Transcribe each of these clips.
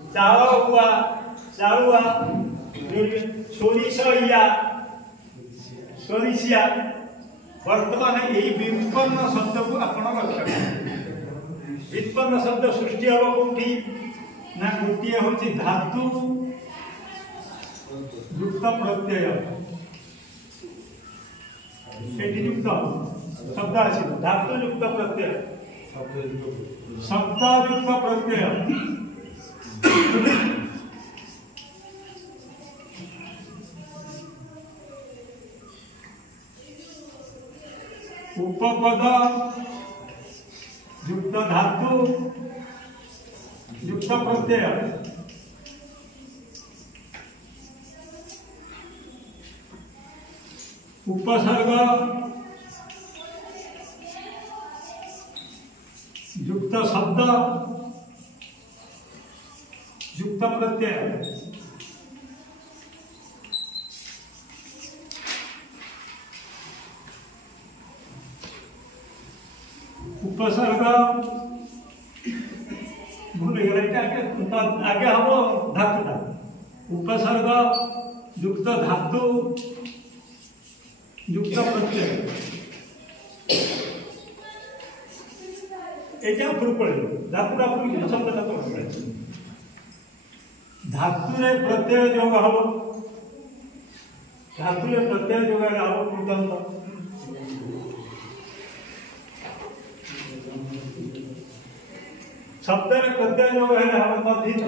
चाଳ हुआ चालुआ सोरिया सोरिसिया वर्तमान यही व्युत्पन्न शब्द को आपण लक्ष्य व्युत्पन्न शब्द सृष्टि हम कौटी ना गोटे हूँ धातु युक्त प्रत्यय युक्त शब्द आस धातु युक्त प्रत्यय शब्द युक्त प्रत्यय उपपद युक्त धातु युक्त प्रत्यय उपसर्ग युक्त शब्द युक्त प्रत्यय उपसर्ग भूल गए आगे हम धातुटा उपसर्ग युक्त धातु युक्त प्रत्यय ये पड़े धातुटा शब्दटा पड़े धातु प्रत्यय जोग हम धातु प्रत्यय जोग हम कृतंत शब्द प्रत्यय जोग है हम मधित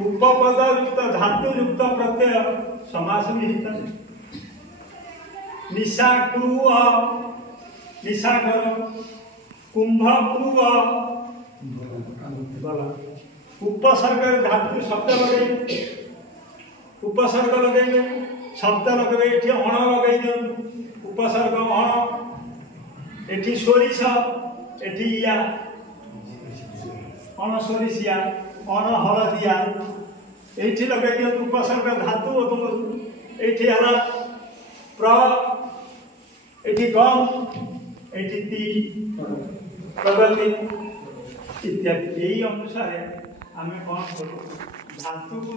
उपपद युक्त धातु युक्त प्रत्यय समास विहित निशाक्रु निशाकर कुंभक्रु उपसर्ग धातु शब्द लगे उपसर्ग लगे शब्द लगे ये अण लगे दिखाँ उपसर्ग अण एठी सोरिष एठी या अण सोरिषिया अण हलदिया एठी लगे दिखाँ उपसर्ग धातु एठी हला प्र एठी गम एठी ती प्रगति इत्यादि यही अनुसार आम कौन करूँ धातु को